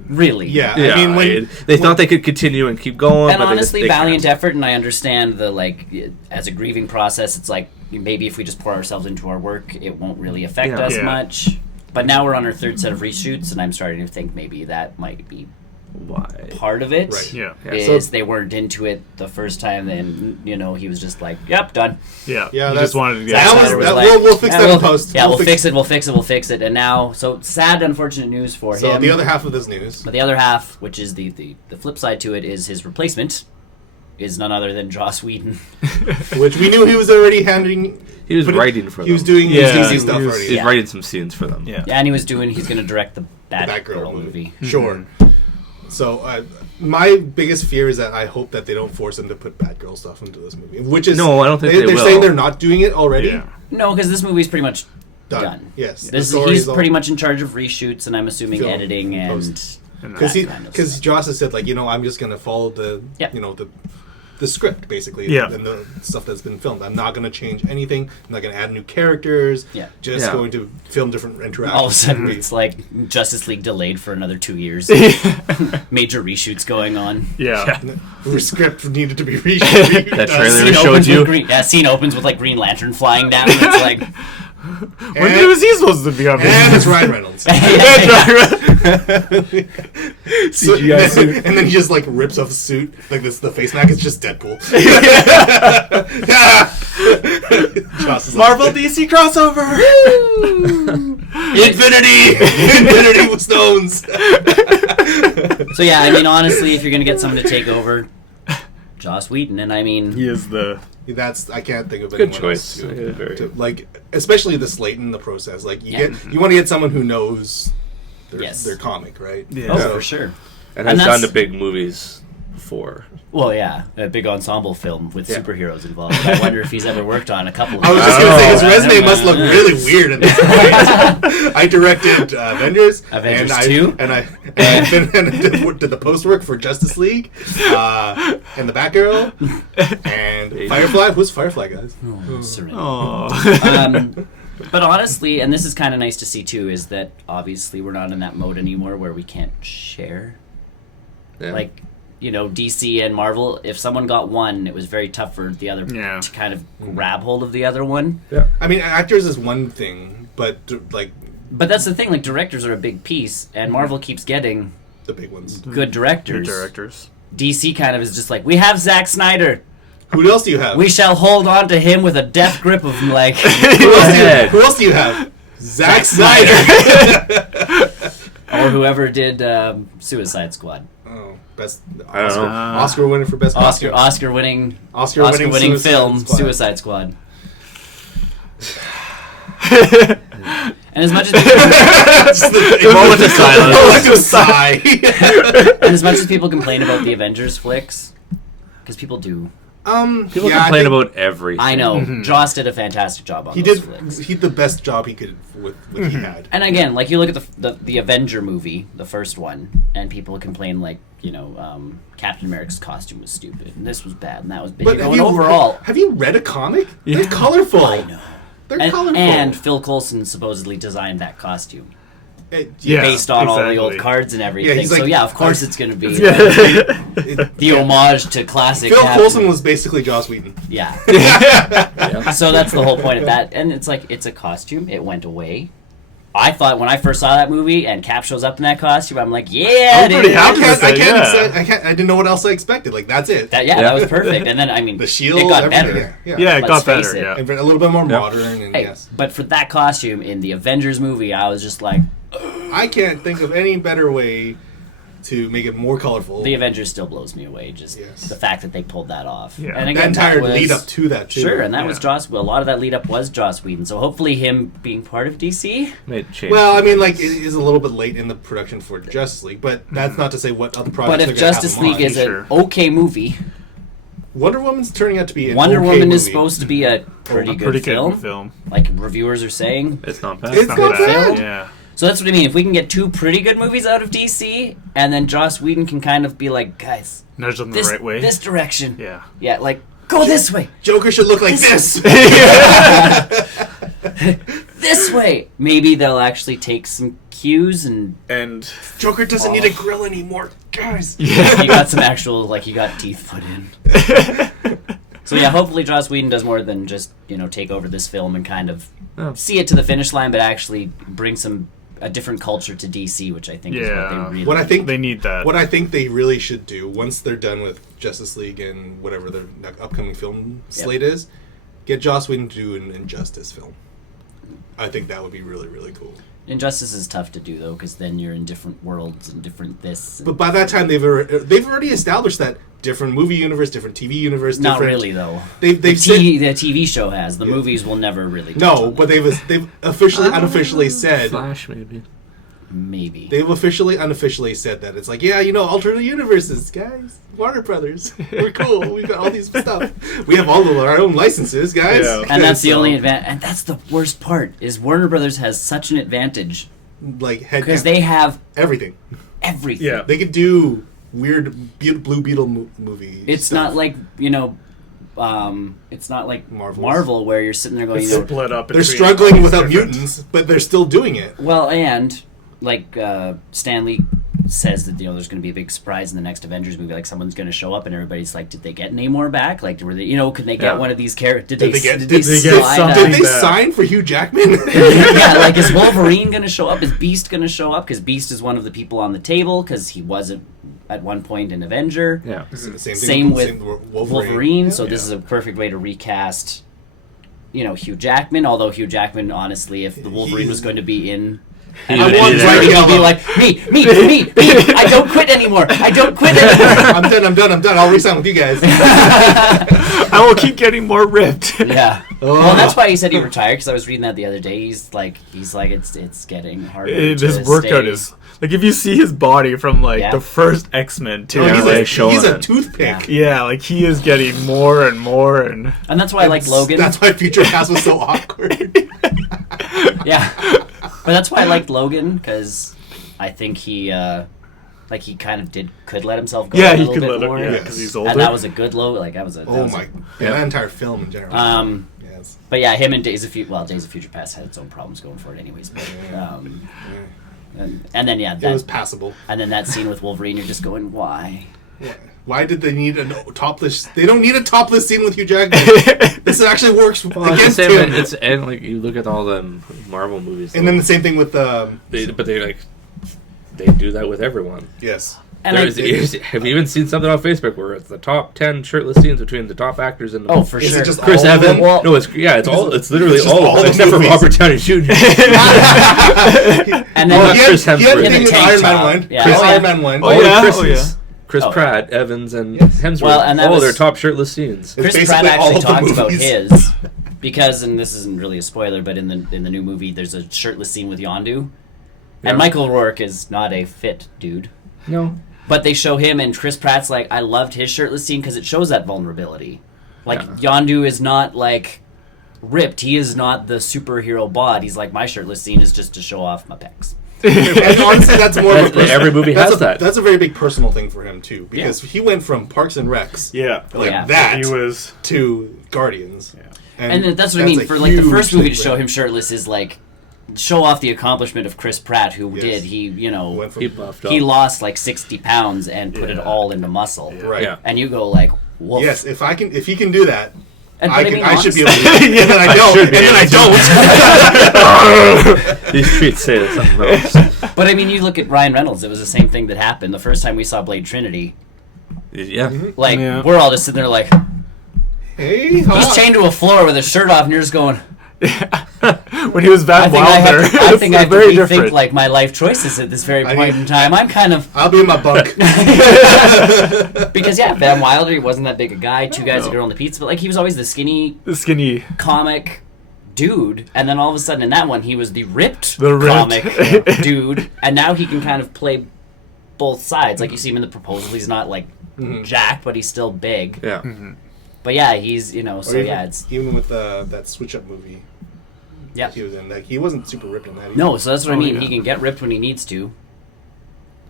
Really? Yeah. I mean, they thought they could continue and keep going. And but honestly, they valiant can't. effort. And I understand the as a grieving process. It's like maybe if we just pour ourselves into our work, it won't really affect us much. But now we're on our third set of reshoots, and I'm starting to think maybe that might be. Why part of it is they weren't into it the first time, then he was just like, "Yep, done." Yeah, he just wanted to get. We'll fix that in post. Yeah, we'll fix it. And now, so sad, unfortunate news for him. So the other half of this news, but the other half, which is the flip side to it, is his replacement is none other than Joss Whedon, which we knew he was already handing. He was writing for them. He was doing DC stuff already. He was writing some scenes for them. Yeah, and he's going to direct the Batgirl movie. Sure. So my biggest fear is that I hope that they don't force him to put Batgirl stuff into this movie. Which is no, I don't think they will. They're saying they're not doing it already. Yeah. No, because this movie's pretty much done. Yes, he's pretty much in charge of reshoots, and I'm assuming editing and because Joss has said I'm just going to follow the the script, basically, Yeah. and the stuff that's been filmed. I'm not going to change anything. I'm not going to add new characters. Yeah. Just going to film different interactions. All of a sudden, it's like Justice League delayed for another 2 years. Major reshoots going on. Yeah. The script needed to be reshot. That trailer Scene showed opens you. with scene opens with like Green Lantern flying down. And it's like, When was he supposed to be on And it's Ryan Reynolds. CGI suit. And then he just like rips off a suit. Like this, the face mask is just Deadpool. Joss is like, Marvel DC crossover. Infinity Stones. so yeah, I mean, honestly, if you're gonna get someone to take over, Joss Whedon, and I mean, He is the. I can't think of Good anyone choice. else Yeah, very- to, like, especially this late in the process. Like you Yeah. you want to get someone who knows Yes. their comic, right? Yeah. oh, So- for sure. And And has gone that's- to big movies before. Well, yeah, a big ensemble film with superheroes involved. I wonder if he's ever worked on a couple of I was just gonna say his Oh, resume never must look mind. really weird at this point. I directed Avengers, Avengers and 2? and I did the post work for Justice League, and the Batgirl, and Firefly. Who's Firefly, guys? Oh, surrender. Oh. But honestly, and this is kind of nice to see too, is that obviously we're not in that mode anymore where we can't share. Yeah. Like, you know, DC and Marvel, if someone got one, it was very tough for the other Yeah. to kind of grab hold of the other one. I mean, actors is one thing, but like But that's the thing, like, directors are a big piece, and Marvel keeps getting the big ones. good directors. Good directors. DC kind of is just like, we have Zack Snyder. Who else do you have? We shall hold on to him with a death grip of, like... Who else do you have? Zack Snyder. or whoever did Suicide Squad. Oh, best I don't know. Oscar winner for best costume. Oscar-winning Oscar-winning film, Suicide Suicide Squad. And as much as Moment of silence. Collective sigh. and as much as people complain about the Avengers flicks, because people do, People yeah, I complain think about everything. I know Joss did a fantastic job on he those did. flicks. He did the best job he could with what he had. And again, like you look at the Avenger movie, the first one, and people complain like, you know, Captain America's costume was stupid, and this was bad, and that was big. But Overall, have you read a comic? Yeah. They're colorful. I know. They're colorful. And Phil Coulson supposedly designed that costume Yeah. based on all the exactly. old cards and everything. he's like- so yeah, of course it's going to be It- the homage to classic. Phil Captain. Coulson was basically Joss Whedon. Yeah. So that's the whole point of that. And it's like, it's a costume. It went away. I thought when I first saw that movie and Cap shows up in that costume, I'm like, yeah, I'm pretty dude. happy with I it, can't yeah. say, I didn't know what else I expected. Like, that's it. That was perfect. And then, I mean, The shield, it got everything. better. Yeah. It Let's got face better. it. Yeah. And a little bit more Yeah. modern, and Hey, yes. but for that costume in the Avengers movie, I was just like, I can't think of any better way to make it more colorful. the Avengers still blows me away. Just Yes. the fact that they pulled that off. Yeah. And that again, entire was- lead up to that, too. Sure, and that was Yeah. Joss. Well, a lot of that lead up was Joss Whedon. So hopefully, him being part of DC. Made change. Well, I mean, like, it is a little bit late in the production for Justice League, but that's not to say what other projects But they're if gonna have Justice him on. League is Sure. an okay movie, Wonder Woman's turning out to be an Wonder okay Woman movie. is supposed to be a pretty, A good, pretty film, good film. like reviewers are saying. it's not bad. It's not bad. Yeah. So that's what I mean. If we can get two pretty good movies out of DC, and then Joss Whedon can kind of be like, guys, Nudge them the this right way. this direction, Yeah. like go this way, Joker should look like this. this way. Maybe they'll actually take some cues and And Joker doesn't need a grill anymore, guys. you got some actual, like, you got teeth put in. So yeah, hopefully Joss Whedon does more than just, you know, take over this film and kind of see it to the finish line, but actually bring a different culture to DC, which I think is what Yeah. they really What I think they need that. What I think they really should do once they're done with Justice League and whatever their upcoming film slate is, get Joss Whedon to do an Injustice film. I think that would be really, really cool. Injustice is tough to do though, because then you're in different worlds and different this. And But by that time, they've already established that different movie universe, different TV universe. not different, really though. They've said The TV show has. The movies will never really. touch no, on but that. they've officially, unofficially said. Flash, maybe. Maybe. They've officially, unofficially said that it's like, yeah, you know, alternate universes, guys. Warner Brothers, we're cool. We've got all these stuff. We have all of our own licenses, guys. Yeah. And that's the So, only advantage. And that's the worst part is Warner Brothers has such an advantage like head because they have everything. everything. Yeah. They could do weird Blue Beetle movie. It's stuff. not like it's not like Marvel's. Marvel where you're sitting there going, It's you know, split up. They're between struggling all without different- mutants, but they're still doing it. well, and like Stanley says that there's going to be a big surprise in the next Avengers movie. Like someone's going to show up, and everybody's like, "Did they get Namor back? Like, were they? Could they get one of these characters? Did they get slide something? Did they that- sign for Hugh Jackman? yeah, like is Wolverine going to show up? Is Beast going to show up? Because Beast is one of the people on the table because he was at one point an Avenger. Yeah. Same with Wolverine. So Yeah. this is a perfect way to recast, Hugh Jackman. Although Hugh Jackman, honestly, if the Wolverine was going to be in. I want Wolverine Brian would be Yellow. like, me, I don't quit anymore. I'm done. I'll resign with you guys. I will keep getting more ripped. Yeah. Well, that's why he said he retired, because I was reading that the other day. He's like it's getting harder His to workout stay. is like if you see his body from Yeah. the first X-Men to he's a toothpick. yeah, like he is getting more and more and And that's why I like Logan. That's why Future Past was so awkward. Yeah. But that's why I liked Logan, because I think he kind of could let himself go yeah, a he little could bit let him more. because he's older. And that was a good low. Like that was a. That Oh was my! That entire film in general. Yes. But yeah, him and Days of Future Past had its own problems going for it, anyways. But, and then It was passable. and then that scene with Wolverine, you're just going, why? Why did they need a topless? They don't need a topless scene with Hugh Jackman. This actually works against him. And like you look at all the Marvel movies, And then the same thing with they do that with everyone. yes. And Have you even seen something on Facebook where it's the top 10 shirtless scenes between the top actors in the oh, for Is sure. it just Chris all of them? Evans? Well- No, it's literally just all all of the them, except for movies. Robert Downey Jr. And Well, then he Chris had the Hemsworth. thing In with the tank Iron Man top. one. Yeah. Chris Oh, yeah. Iron Man one. Oh, yeah. Chris's. Chris Oh. Pratt, Evans, and Yes. Hemsworth. Well, and that all was- their top shirtless scenes. It's Chris Pratt basically all actually of the talks about movies. his because, and this isn't really a spoiler, but in the new movie, there's a shirtless scene with Yondu, Yeah. and Michael Rourke is not a fit dude. No. But they show him, and Chris Pratt's like, I loved his shirtless scene because it shows that vulnerability. Like, Yondu is not, like, ripped. He is not the superhero bod. He's like, my shirtless scene is just to show off my pecs. And honestly, that's more of a Every movie has that. That's a very big personal thing for him too, because he went from Parks and Recs yeah, like Yeah. that he was. to Guardians. Yeah. And that's what I mean. For, like, the first movie to show him shirtless is, like, show off the accomplishment of Chris Pratt, who Yes. he went from, He buffed up. he lost like 60 pounds and put it Yeah. all into muscle. right. Yeah. And you go like, woof. Yes, if he can do that, And, I but can. mean, I should be able to. honestly- Do it. And then I don't. should And be then able I don't. These streets say it's something else. But I mean, you look at Ryan Reynolds. It was the same thing that happened the first time we saw Blade Trinity. Yeah. Like Yeah. we're all just sitting there like Hey, he's chained to a floor with his shirt off, and you're just going. When he was Van Wilder, I think I have to very rethink different. like my life choices at this very I point mean- in time. I'm kind of I'll be in my bunk. because Van Wilder, he wasn't that big a guy. Two guys, a girl, and the pizza. But like he was always the skinny The skinny. comic dude, and then all of a sudden in that one he was the ripped The ripped. comic dude, and now he can kind of play both sides. Like you see him in The Proposal, he's not like jacked, but he's still big. Yeah. But yeah, he's so Or even, yeah, it's even with that Switch Up movie yeah. he was in. Like he wasn't super ripped in that. Either. No, so that's what I Oh, mean. yeah. He can get ripped when he needs to,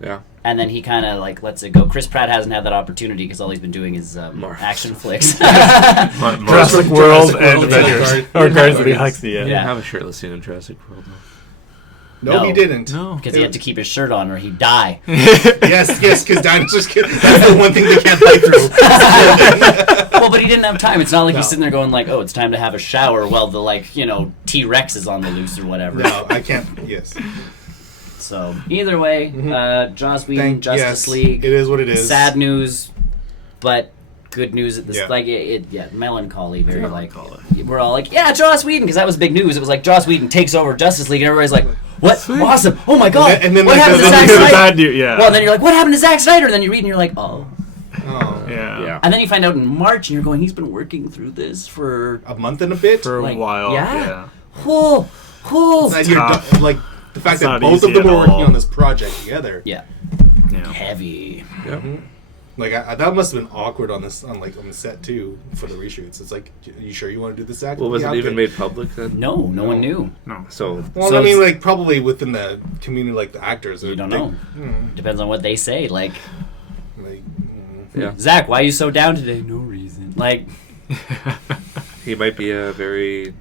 Yeah. and then he kind of like lets it go. Chris Pratt hasn't had that opportunity because all he's been doing is Marvel. action flicks. Jurassic World and World, Avengers. Guardians. Or Guardians of the Guardians. Galaxy, He yeah. didn't have a shirtless scene in Jurassic World. No, No. he didn't. No. Because he had to keep his shirt on or he'd die. Yes, because dinosaurs. That's the one thing they can't fight through. Well, but he didn't have time. It's not like he's sitting there going like, "Oh, it's time to have a shower." While the T-Rex is on the loose or whatever. No, I can't. Yes. So either way, Joss Whedon, Thank- Justice yes, League. It is what it is. Sad news, but good news at this. Yeah. Melancholy. Very we're all like, yeah, Joss Whedon, because that was big news. It was like Joss Whedon takes over Justice League, and everybody's like, what? Sweet. Awesome! Oh my god! And then, what like, happened to the- Zack the Snyder? Bad news, yeah. Well, and then you're like, what happened to Zack Snyder? And then you read and you're like, oh. Oh, yeah. Yeah. And then you find out in March, and you're going, he's been working through this for. a month and a bit. For a Like, while, yeah. Whoa, whoa. That you're tough. like the fact It's that not both of easy them at were working all. on this project together. Yeah, Yeah. heavy. Yeah. Like that must have been awkward on the set too for the reshoots. It's like, you sure you want to do this act? Well, was Yeah, it even okay. made public then? No one knew. So Well, So I mean, it's- like probably within the community, like the actors. You don't they- know. Depends on what they say. Like, Yeah. Zach, why are you so down today? No reason. Like, He might be a very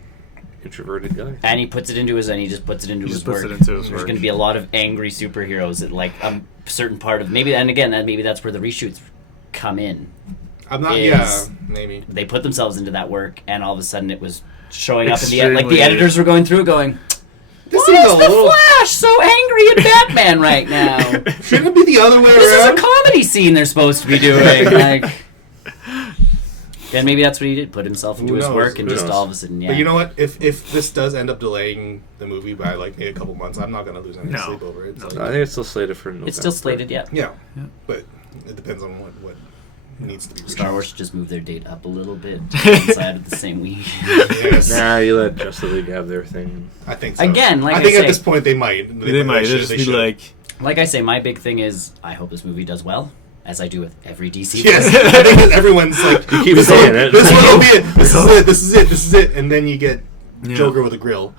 introverted guy. and he puts it into his, and he just puts it into He his just puts work. it into his There's work. going to be a lot of angry superheroes at like a certain part of maybe, and again, maybe that's where the reshoots come in. I'm not. Is- Yeah, maybe. They put themselves into that work, and all of a sudden it was showing up in the like the Extremely- editors were going through, going, This "Why seems is a the little. Flash so angry at Batman right now? Shouldn't it be the other way This is a around? comedy scene they're supposed to be doing." Like, then maybe that's what he did, put himself into Who his knows? work, and Who just knows? all of a sudden, yeah. But you know what? If this does end up delaying the movie by like maybe a couple months, I'm not gonna lose any No. sleep over it. It's I like, think it's still slated for November. It's still slated, yeah. yeah, but it depends on what needs to be. Star reshot. Wars should just move their date up a little bit inside of the same week. Yes. Nah, you let Justice League have their thing. I think so. Again, like I think I at say- this point they might. They might. They'll just be should. like, Like I say, my big thing is I hope this movie does well, as I do with every DC Yes, film. I think that everyone's like, You keep this saying one- it. This one will be it. This is it. This is it. This is it. And then you get Yeah. Joker with a grill,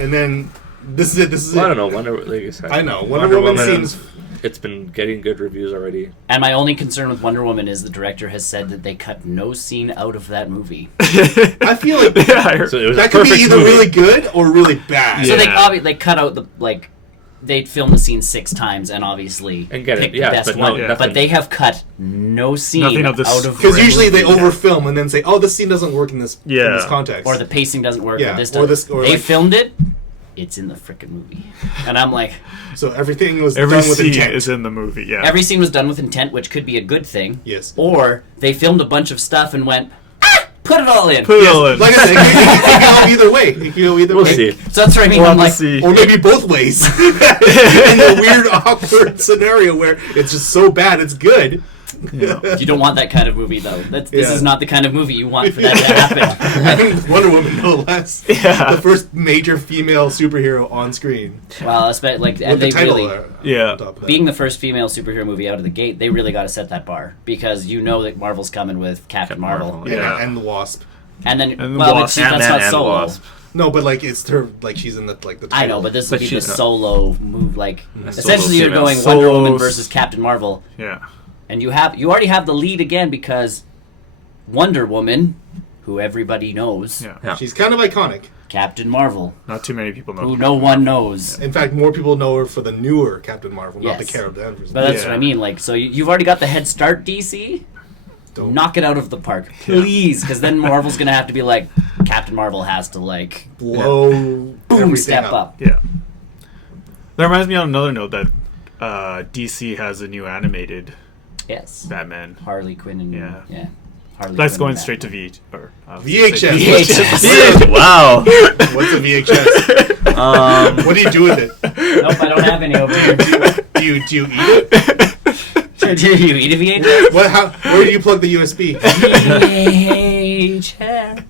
and then this is it. This is Well, I it. don't know. Like I said, I know. Wonder Woman seems. It's been getting good reviews already. And my only concern with Wonder Woman is the director has said that they cut no scene out of that movie. I feel like yeah, I heard. So it was that a could be perfect either movie. really good or really bad. So Yeah. they cut out the like they'd film the scene 6 times and obviously And get it, pick yeah, the best but no- one. nothing. But they have cut no scene Nothing of out this- of Because the usually they movie. overfilm and then say, "Oh, this scene doesn't work in this Yeah. context." or the pacing doesn't work Yeah, or this or doesn't. this- or they like- filmed it. It's in the frickin' movie, and I'm like, so everything was Every done with scene intent. is in the movie. Yeah. every scene was done with intent, which could be a good thing. Yes. Or they filmed a bunch of stuff and went, put it all in. Put it all in. Like I said, it can go either way. It can go either We'll way. see. So that's what I mean. We'll I'm have like, to see. Or maybe both ways. In a weird, awkward scenario where it's just so bad it's good. Yeah. you don't want that kind of movie, though. This Yeah. is not the kind of movie you want for that to happen. I mean, Wonder Woman, no less. Yeah. The first major female superhero on screen. Well, especially like, With and the they title really. Yeah. on top of that. Being the first female superhero movie out of the gate, they really got to set that bar because you know that Marvel's coming with Captain Marvel, Marvel. and, Yeah. and the Wasp. and then And the well, but Wasp. see, that's Ant-Man not and solo. Wasp. No, but like it's her, like she's in the like the. Title. I know, but this will But be the she's not- solo move. Like Solo essentially, you're female. going Wonder Woman Solos. versus Captain Marvel, Yeah. and you already have the lead again because Wonder Woman, who everybody knows, Yeah. Yeah. She's kind of iconic. Captain Marvel, Not too many people know. who no one knows. In fact, more people know her for the newer Captain Marvel, not the Yes. Carol Danvers. But that's Yeah. what I mean. Like, so you've already got the head start, DC. Don't- Knock it out of the park, please, because then Marvel's gonna have to be like, Captain Marvel has to like blow boom everything step up. Yeah. That reminds me on another note that DC has a new animated Yes, Batman. Harley Quinn and Yeah. Harley. That's Quinn going and straight to Batman. VHS. VHS. Wow. What's a VHS? What do you do with it? Nope, I don't have any over here. Do you eat it? Do you eat a VHS? Where do you plug the USB? VHS.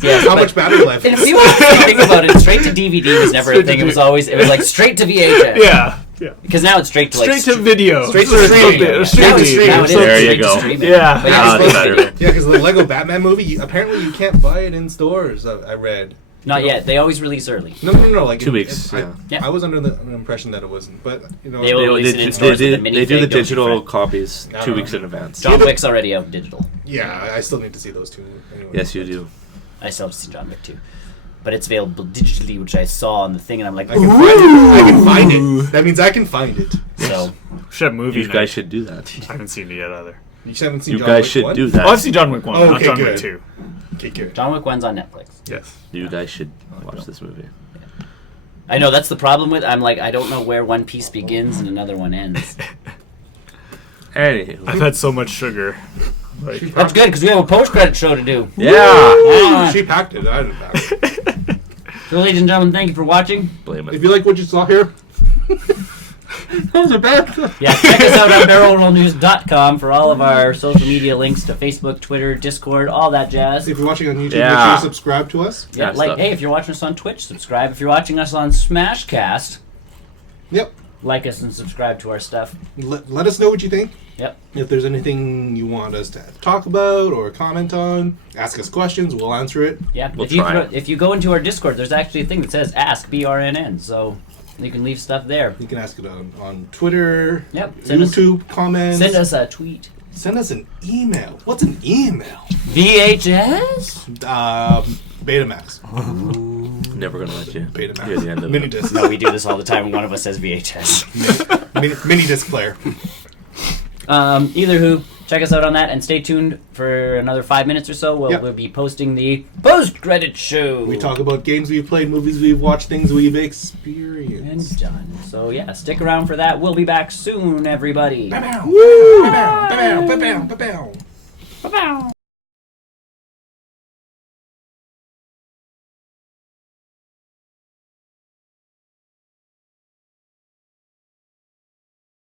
Yes, How but- much battery life? And if you honestly think about it, straight to DVD was never a thing. It was like straight to VHS. Yeah. Yeah. Because now it's straight to like Straight to video. Straight to streaming. Now it's Straight to streaming. Now it is There you straight to go. streaming. Yeah. But Ah, it's that's supposed to better. be. Yeah, because the Lego Batman movie, apparently you can't buy it in stores. I read. Not yet. They always release early. No. Like 2 weeks, yeah. Yeah. I was under the impression that it wasn't, but you know. They will release it in stores with a They do minifig, the don't you, digital Fred? copies I 2 don't weeks know. in advance. John Wick's already out digital. Yeah, I still need to see those two. Anyway. Yes, you do. I still have to see John Wick too. But it's available digitally, which I saw on the thing, and I'm like, I can find it. I can find it. That means I can find it. so Should have movie You night. guys should do that. I haven't seen it yet either. You haven't seen You John guys Wick should 1? do Oh, I've that. seen John Wick 1, Oh, not okay, John good. Wick 2. Okay, good. John Wick 1's on Netflix. Yes. You guys should watch this movie. I know that's the problem with. I'm like, I don't know where one piece begins and another one ends. Anywho. I've had so much sugar. Like, That's good because we have a post-credit show to do. Yeah. Ah. She packed it. I didn't pack it. So, ladies and gentlemen, thank you for watching. Blame If it. you like what you saw here, those are bad. Yeah, check us out on barrelrollnews.com for all of our social media links to Facebook, Twitter, Discord, all that jazz. If you're watching on YouTube, make Yeah. sure you subscribe to us. Yeah, Yeah, like, stuff. hey, if you're watching us on Twitch, subscribe. If you're watching us on Smashcast, Yep. like us and subscribe to our stuff. Let us know what you think. Yep. If there's anything you want us to talk about or comment on, ask us questions. We'll answer it. Yeah. We'll if you try. go, if you go into our Discord, there's actually a thing that says Ask BRNN, so you can leave stuff there. You can ask it on Twitter, Yep. Send us, YouTube, comments. send us a tweet. Send us an email. What's an email? VHS? Betamax. Never gonna let you. Betamax. Hear the end of Mini it. disc. No, we do this all the time when one of us says VHS. Mini disc player. Either who, check us out on that and stay tuned for another 5 minutes or so. We'll be posting the post-credit show. We talk about games we've played, movies we've watched, things we've and experienced. done. So yeah, stick around for that. We'll be back soon, everybody. Ba-bow. Ba-bow. Ba-bow. Ba-bow. Ba-bow. Bye-bye.